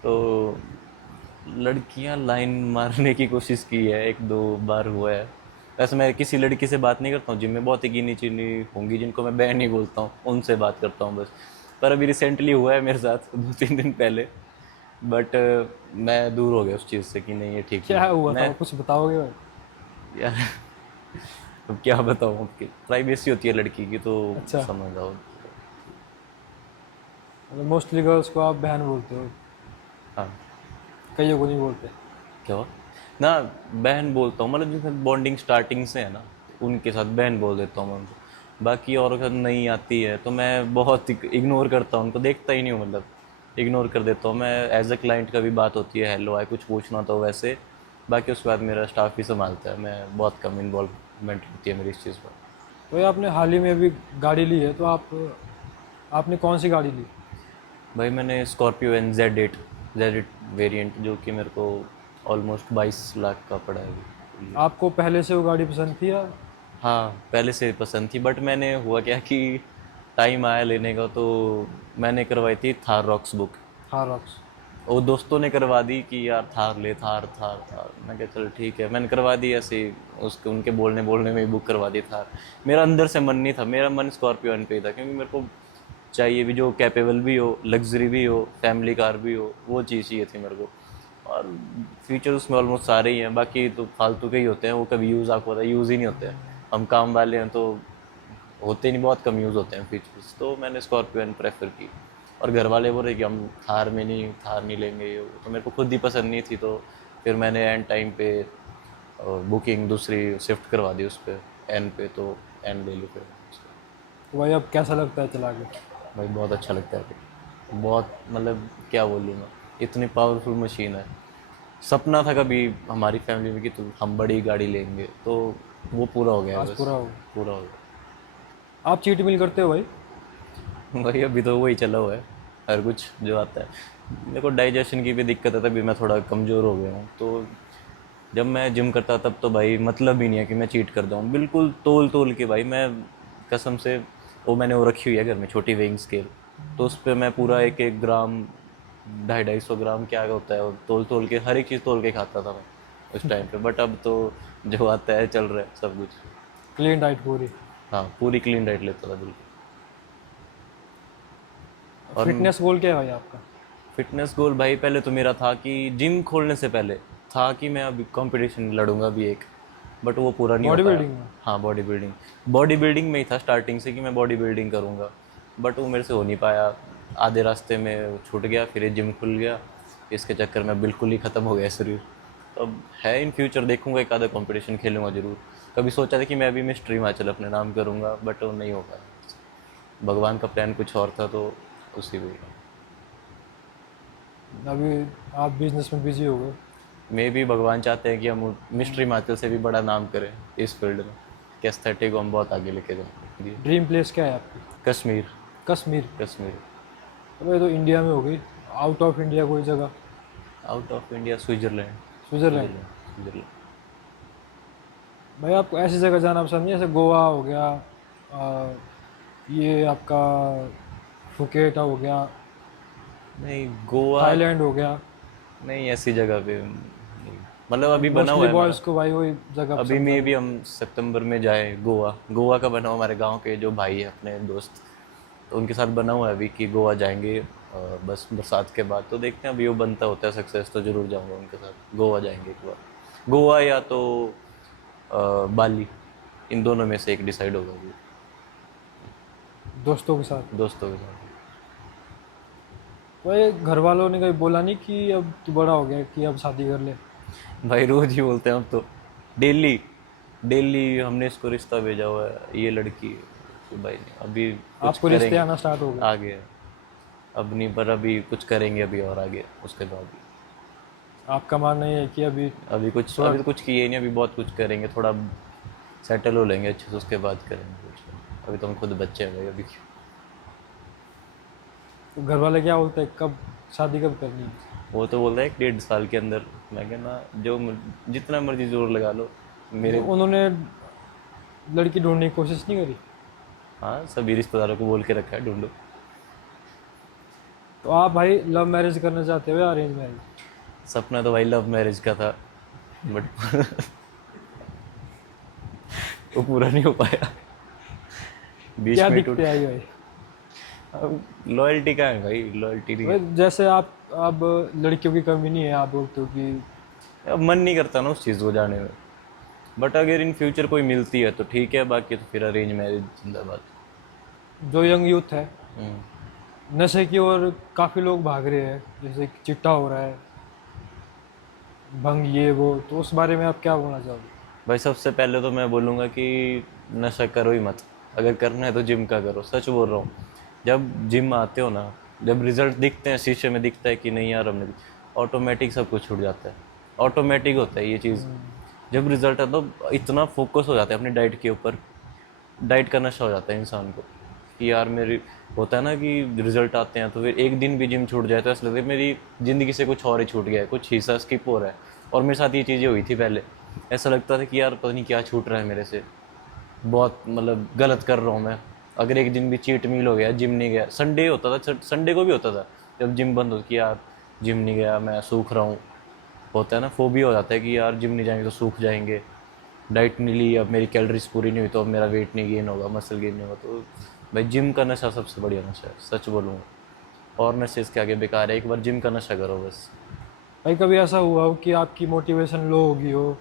तो लड़कियां लाइन मारने की कोशिश की है, 1-2 बार हुआ है। वैसे मैं किसी लड़की से बात नहीं करता हूँ जिम में, बहुत ही गिनी चुनी होंगी जिनको मैं बहन ही बोलता हूँ, उनसे बात करता हूँ बस। पर अभी रिसेंटली हुआ है मेरे साथ 2-3 दिन पहले, बट मैं दूर हो गया उस चीज़ से कि नहीं ये ठीक क्या नहीं। हुआ था, मैं कुछ बताओगे भाई? यार अब क्या बताऊँ, आपकी प्राइवेसी होती है लड़की की, तो अच्छा, समझ आओ। मतलब मोस्टली गर्ल्स को आप बहन बोलते हो, हाँ। कईयों को नहीं बोलते? क्या हुआ ना, बहन बोलता हूँ, मतलब जिनके साथ बॉन्डिंग स्टार्टिंग से है ना, उनके साथ बहन बोल देता हूँ मैं उनको। बाकी और के साथ नहीं आती है तो मैं बहुत इग्नोर करता हूँ, उनको देखता ही नहीं हूँ, मतलब इग्नोर कर देता हूँ मैं। एज अ क्लाइंट का भी बात होती है, हेलो आए कुछ पूछना तो वैसे, बाकी उसके बाद मेरा स्टाफ ही संभालता है। मैं बहुत कम इन्वॉल्वमेंट होती है मेरी इस चीज़ पर। तो ये आपने हाल ही में अभी गाड़ी ली है, तो आपने कौन सी गाड़ी ली? भाई मैंने स्कॉर्पियो NZ8, Z8 वेरिएंट, जो कि मेरे को ऑलमोस्ट 22 लाख का पड़ा है अभी। आपको पहले से वो गाड़ी पसंद थी या? हाँ पहले से पसंद थी, बट मैंने हुआ क्या कि टाइम आया लेने का, तो मैंने करवाई थी थार रॉक्स बुक। हाँ, रॉक्स? वो दोस्तों ने करवा दी कि यार थार ले, थार थार थार। मैं क्या चल ठीक है, मैंने करवा दी ऐसे ही, उसके उनके बोलने बोलने में ही बुक करवा दी थार। मेरा अंदर से मन नहीं था, मेरा मन स्कॉर्पियो पे ही था, क्योंकि मेरे को चाहिए भी जो कैपेबल भी हो, लग्जरी भी हो, फैमिली कार भी हो, वो चीज़ चाहिए थी मेरे को। और फीचर्स उसमें ऑलमोस्ट सारे ही हैं, बाकी तो फालतू के ही होते हैं, वो कभी यूज़ आपको पता है यूज़ ही नहीं होते हैं। हम काम वाले हैं तो होते नहीं, बहुत कम यूज़ होते हैं फीचर्स, तो मैंने स्कॉर्पियो प्रेफर की। और घर वाले बोल रहे कि हम थार नहीं लेंगे ये वो, तो मेरे को खुद ही पसंद नहीं थी, तो फिर मैंने एंड टाइम पे बुकिंग दूसरी शिफ्ट करवा दी उस पर एन पे, तो एन ले ली फिर। तो भाई अब कैसा लगता है चला के? भाई बहुत अच्छा लगता है, बहुत मतलब क्या बोलूँ मैं, इतनी पावरफुल मशीन है। सपना था कभी हमारी फैमिली में कि तो हम बड़ी गाड़ी लेंगे, तो वो पूरा हो गया है आज बस। पूरा हो। पूरा हो गया। आप चीट मील करते हो भाई? भाई अभी तो वही चला हुआ है, हर कुछ जो आता है। मेरे को डाइजेशन की भी दिक्कत है, तभी मैं थोड़ा कमज़ोर हो गया हूँ। तो जब मैं जिम करता तब तो भाई मतलब ही नहीं है कि मैं चीट करता हूँ, बिल्कुल तोल तोल के भाई मैं, कसम से। वो मैंने वो रखी हुई है घर में, छोटी वेइंग स्केल। तो उस पर मैं पूरा 1-1 ग्राम, 250-250 ग्राम क्या होता है वो तोल तोल के, हर एक चीज़ तोल के खाता था मैं उस टाइम पे। बट अब तो जो आता है चल रहा है सब कुछ। क्लीन डाइट पूरी। हाँ, पूरी क्लीन डाइट लेता था बिल्कुल। और फिटनेस गोल क्या है भाई आपका? फिटनेस गोल भाई पहले तो मेरा था कि जिम खोलने से पहले था कि मैं अभी कंपटीशन लड़ूंगा अभी एक, बट वो पूरा नहीं हो बॉडी पाया। बिल्डिंग में? हाँ, बॉडी बिल्डिंग में ही था स्टार्टिंग से कि मैं बॉडी बिल्डिंग करूँगा, बट वो मेरे से हो नहीं पाया। आधे रास्ते में छूट गया, फिर ये जिम खुल गया, इसके चक्कर में बिल्कुल ही ख़त्म हो गया शरीर। तो अब है इन फ्यूचर देखूंगा, एक आधा कंपटीशन खेलूंगा ज़रूर। कभी सोचा था कि मैं भी मिस्ट्री हिमाचल अपने नाम करूँगा, बट वो नहीं हो पाया। भगवान का प्लान कुछ और था, तो उसी में अभी आप बिजनेस में बिजी हो गए। मे भी भगवान चाहते हैं कि हम मिस्ट्री हिमाचल से भी बड़ा नाम करें इस फील्ड में, कि एस्थेटिक को हम बहुत आगे लेके जाएं। जी। ड्रीम प्लेस क्या है आपकी? कश्मीर। कश्मीर? कश्मीर। अबे तो इंडिया में हो गई, आउट ऑफ इंडिया कोई जगह? Out of India Switzerland. Switzerland? Switzerland. Switzerland. भाई आपको ऐसी जगह जाना पसंद नहीं, जैसे गोवा हो गया, ये आपका फुकेट हो गया, नहीं, गोवा थाईलैंड हो गया? नहीं, ऐसी जगह पे नहीं। मतलब अभी बना हुआ मोस्टली है हमारा। बॉयज़ को भाई वही जगह अभी पसंद है। में भी हम सितंबर में जाए गोवा। गोवा का बना हुआ हमारे गांव के जो भाई है अपने दोस्त, तो उनके साथ बना हुआ है अभी कि गोवा जाएंगे, बस बरसात के बाद। तो देखते हैं अभी वो बनता होता है सक्सेस तो ज़रूर जाऊंगा उनके साथ। गोवा जाएंगे एक बार, गोवा या तो बाली, इन दोनों में से एक डिसाइड होगा अभी, दोस्तों के साथ? दोस्तों के साथ। भाई घर वालों ने कभी बोला नहीं कि अब तू बड़ा हो गया कि अब शादी कर ले? भाई रोज ही बोलते हैं हम तो, डेली डेली हमने इसको रिश्ता भेजा हुआ है, ये लड़की है। तो भाई नहीं, अभी कुछ आपको रिश्ते करेंगे आना स्टार्ट हो गए? आगे। अब नहीं, पर अभी कुछ करेंगे अभी और आगे उसके बाद ही। आपका मानना ये है कि अभी अभी तो कुछ किए ही नहीं, अभी बहुत कुछ करेंगे, थोड़ा सेटल हो लेंगे अच्छे से, उसके बाद करेंगे कुछ। अभी तो हम खुद बच्चे हैं भाई अभी। तो घर वाले क्या बोलते हैं, कब शादी कब करनी है? वो तो बोल रहा है 1-1.5 साल के अंदर। मैं कहना जो जितना मर्जी जोर लगा लो मेरे। तो उन्होंने लड़की ढूंढने की कोशिश नहीं करी? हाँ, सभी रिश्तेदारों को बोल के रखा है ढूंढो। तो आप भाई लव मैरिज करना चाहते हो या अरेंज मैरिज? सपना तो भाई लव मैरिज का था, बट वो पूरा नहीं हो पाया, बीच क्या में टूट। दिक्कतें आई भाई? अब लॉयल्टी का है भाई, लॉयल्टी नहीं है। भाई जैसे आप, अब लड़कियों की कमी नहीं है, आप बोलते हो कि अब मन नहीं करता ना उस चीज़ को जाने में। बट अगर इन फ्यूचर कोई मिलती है तो ठीक है, बाकी तो फिर अरेंज मैरिज जिंदाबाद। जो यंग यूथ है हम्म। नशे की ओर काफ़ी लोग भाग रहे हैं, जैसे कि चिट्टा हो रहा है, भंग ये वो, तो उस बारे में आप क्या बोलना चाहोगे? भाई सबसे पहले तो मैं बोलूँगा कि नशा करो ही मत। अगर करना है तो जिम का करो, सच बोल रहा हूँ। जब जिम आते हो ना, जब रिजल्ट दिखते हैं, शीशे में दिखता है कि नहीं यार हमने, ऑटोमेटिक सब कुछ छूट जाता है। ऑटोमेटिक होता है ये चीज़। जब रिजल्ट आता है तो इतना फोकस हो जाता है अपनी डाइट के ऊपर, डाइट का नशा हो जाता है इंसान को कि यार मेरी, होता है ना कि रिजल्ट आते हैं तो फिर एक दिन भी जिम छूट जाए तो ऐसा लगता है मेरी ज़िंदगी से कुछ और ही छूट गया है, कुछ हिस्सा स्किप हो रहा है। और मेरे साथ ये चीज़ें हुई थी पहले। ऐसा लगता था कि यार पता नहीं क्या छूट रहा है मेरे से, बहुत मतलब गलत कर रहा हूँ मैं। अगर एक दिन भी चीट मील हो गया, जिम नहीं गया, संडे होता था, संडे को भी होता था जब जिम बंद हो कि यार जिम नहीं गया, मैं सूख रहा हूँ। होता है ना, फोबिया हो जाता है कि यार जिम नहीं जाएंगे तो सूख जाएंगे, डाइट नहीं ली, अब मेरी कैलोरीज पूरी नहीं हुई तो अब मेरा वेट नहीं गेन होगा, मसल गेन नहीं होगा। तो भाई जिम का नशा सबसे बढ़िया नशा है, सच बोलूँगा। और नशे इसके आगे बेकार है, एक बार जिम का नशा करो बस। भाई कभी ऐसा हुआ हो कि आपकी मोटिवेशन लो होगी हो,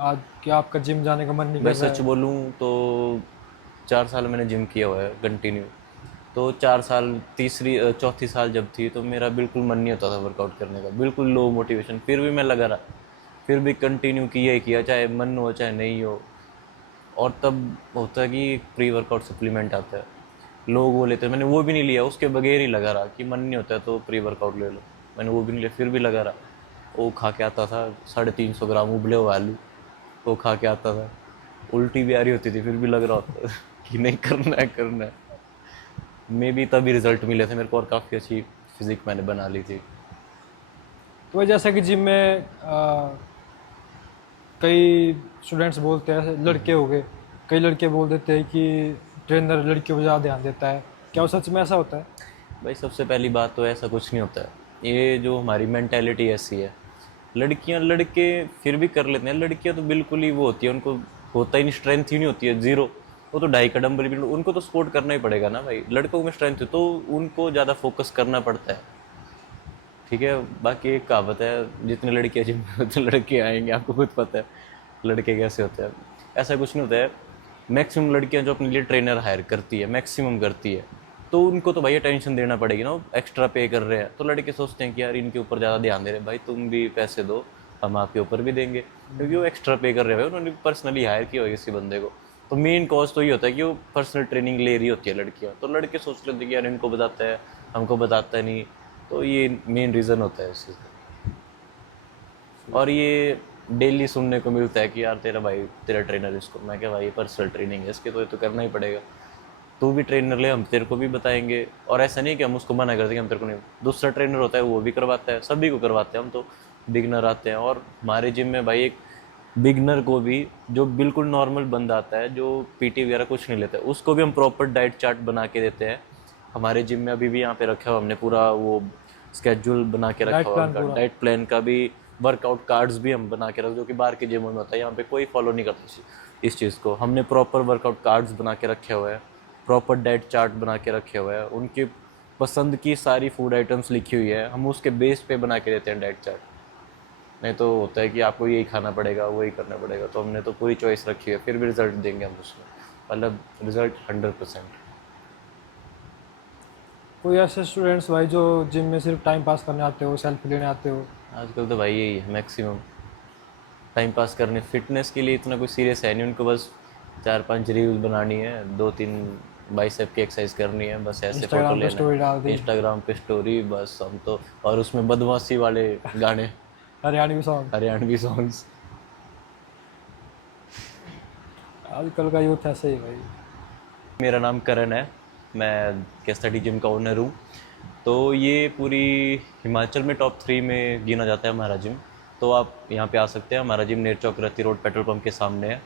आज कि आपका जिम जाने का मन नहीं भाई कर रहा सच है? बोलूँ तो 4 साल मैंने जिम किया हुआ है कंटिन्यू। तो 4 साल, तीसरी चौथी साल जब थी तो मेरा बिल्कुल मन नहीं होता था वर्कआउट करने का, बिल्कुल लो मोटिवेशन, फिर भी मैं लगा रहा, फिर भी कंटिन्यू किया ही किया, चाहे मन हो चाहे नहीं हो। और तब होता है कि प्री वर्कआउट सप्लीमेंट आता है, लोग वो लेते हैं, मैंने वो भी नहीं लिया, उसके बगैर ही लगा रहा कि मन नहीं होता है तो प्री वर्कआउट ले लो। मैंने वो भी नहीं लिया, फिर भी लगा रहा। वो खा के आता था 350 ग्राम उबले हुए आलू, वो खा के आता था। उल्टी भी आ रही होती थी, फिर भी लग रहा होता कि नहीं करना है करना है। मे भी तभी रिजल्ट मिले थे मेरे को, और काफ़ी अच्छी फिजिक मैंने बना ली थी। तो जैसा कि जिम में कई स्टूडेंट्स बोलते हैं, लड़के हो गए, कई लड़के बोल देते हैं कि ट्रेनर लड़कियों पर ज़्यादा ध्यान देता है, क्या वो सच में ऐसा होता है? भाई सबसे पहली बात तो ऐसा कुछ नहीं होता है, ये जो हमारी मेंटेलिटी ऐसी है। लड़कियां लड़के फिर भी कर लेते हैं, लड़कियां तो बिल्कुल ही वो होती है, उनको होता ही नहीं, स्ट्रेंथ ही नहीं होती है, जीरो। वो तो 2.5 का डंबल भी, उनको तो सपोर्ट करना ही पड़ेगा ना भाई। लड़कों में स्ट्रेंथ है तो उनको ज़्यादा फोकस करना पड़ता है, ठीक है। बाकी एक कहावत है, जितने लड़के जिम में उतने लड़के आएंगे, आपको खुद पता है लड़के कैसे होते हैं। ऐसा कुछ नहीं होता है। मैक्सिमम लड़कियां जो अपने लिए ट्रेनर हायर करती है, मैक्सिमम करती है, तो उनको तो भाई टेंशन देना पड़ेगी ना, एक्स्ट्रा पे कर रहे हैं, तो लड़के सोचते हैं कि यार इनके ऊपर ज़्यादा ध्यान दे रहे हैं, भाई तुम भी पैसे दो, हम आपके ऊपर भी देंगे, क्योंकि वो एक्स्ट्रा पे कर रहे हैं, उन्होंने पर्सनली हायर किया होगा किसी बंदे को। तो मेन कॉज तो ये होता है कि वो पर्सनल ट्रेनिंग ले रही होती है लड़कियाँ, तो लड़के सोच लेते हैं कि यार इनको बताता है, हमको बताता नहीं। तो ये मेन रीज़न होता है इस चीज़ का। और ये डेली सुनने को मिलता है कि यार तेरा भाई, तेरा ट्रेनर इसको, मैं क्या भाई पर्सनल ट्रेनिंग है इसके, तो ये तो करना ही पड़ेगा। तू भी ट्रेनर ले, हम तेरे को भी बताएंगे। और ऐसा नहीं कि हम उसको मना कर देंगे, हम तेरे को नहीं, दूसरा ट्रेनर होता है वो भी करवाता है, सभी को करवाते हैं। हम तो बिगनर आते हैं, और हमारे जिम में भाई एक बिगनर को भी, जो बिल्कुल नॉर्मल बंदा आता है, जो पीटी वगैरह कुछ नहीं लेता है, उसको भी हम प्रॉपर डाइट चार्ट बना के देते हैं। हमारे जिम में अभी भी यहाँ पे रखा हुआ हमने पूरा वो स्केड्यूल बना के रखा डाइट हुआ प्लान उनका, पूरा? डाइट प्लान का भी, वर्कआउट कार्ड्स भी हम बना के रख, जो कि बाहर के जिमों में होता है, यहाँ पे कोई फॉलो नहीं करता इस चीज़ को। हमने प्रॉपर वर्कआउट कार्ड्स बना के रखे हुए हैं, प्रॉपर डाइट चार्ट बना के रखे हुए हैं, उनकी पसंद की सारी फूड आइटम्स लिखी हुई है, हम उसके बेस पे बना के देते हैं डाइट चार्ट। नहीं तो होता है कि आपको यही खाना पड़ेगा, वही करना पड़ेगा, तो हमने तो पूरी चॉइस रखी है, फिर भी रिजल्ट देंगे हम उसमें, मतलब रिजल्ट 100%। कोई ऐसे स्टूडेंट्स भाई जो जिम में सिर्फ टाइम पास करने आते हो, सेल्फी लेने आते हो? आजकल तो भाई यही है मैक्सिमम, टाइम पास करने, फिटनेस के लिए इतना कोई सीरियस है नहीं उनको, बस 4-5 रील्स बनानी है, 2-3 बाइसेप की एक्सरसाइज करनी है, बस ऐसे फोटो इंस्टाग्राम पे लेना स्टोरी डाल है, दी, इंस्टाग्राम पे स्टोरी, बस हम तो। और उसमें बदमाशी वाले गाने, हरियाणवी सॉन्ग। हरियाणवी सॉन्ग्स। आजकल का यूथ ऐसे ही भाई। मेरा नाम करण है, मैं केस्थेटिक जिम का ओनर हूँ। तो ये पूरी हिमाचल में टॉप 3 में गिना जाता है हमारा जिम। तो आप यहाँ पे आ सकते हैं, हमारा जिम नेर चौक रत्ती रोड पेट्रोल पंप के सामने है।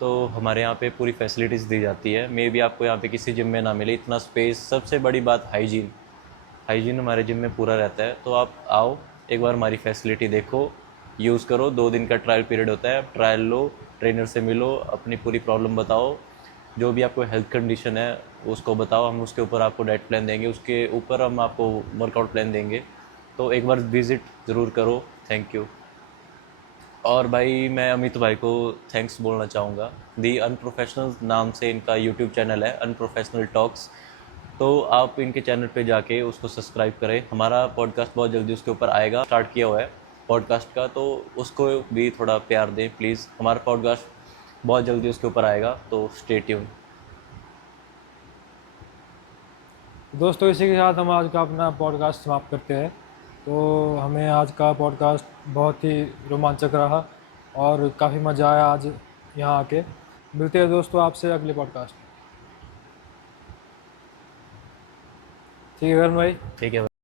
तो हमारे यहाँ पे पूरी फैसिलिटीज़ दी जाती है, मे भी आपको यहाँ पे किसी जिम में ना मिले इतना स्पेस। सबसे बड़ी बात हाइजीन, हाइजीन हमारे जिम में पूरा रहता है। तो आप आओ, एक बार हमारी फैसिलिटी देखो, यूज़ करो। 2 दिन का ट्रायल पीरियड होता है, ट्रायल लो, ट्रेनर से मिलो, अपनी पूरी प्रॉब्लम बताओ, जो भी आपको हेल्थ कंडीशन है उसको बताओ, हम उसके ऊपर आपको डाइट प्लान देंगे, उसके ऊपर हम आपको वर्कआउट प्लान देंगे। तो एक बार विज़िट ज़रूर करो। Thank you. और भाई मैं अमित भाई को थैंक्स बोलना चाहूँगा। दी अनप्रोफेशनल नाम से इनका यूट्यूब चैनल है, अनप्रोफेशनल टॉक्स। तो आप इनके चैनल पे जाके उसको सब्सक्राइब करें। हमारा पॉडकास्ट बहुत जल्दी उसके ऊपर आएगा, स्टार्ट किया हुआ है पॉडकास्ट का, तो उसको भी थोड़ा प्यार दें प्लीज़। हमारा पॉडकास्ट बहुत जल्दी उसके ऊपर आएगा, तो स्टे ट्यून। दोस्तों इसी के साथ हम आज का अपना पॉडकास्ट समाप्त करते हैं। तो हमें आज का पॉडकास्ट बहुत ही रोमांचक रहा और काफ़ी मज़ा आया आज यहाँ आके। मिलते हैं दोस्तों आपसे अगले पॉडकास्ट में। ठीक है करण भाई। ठीक है।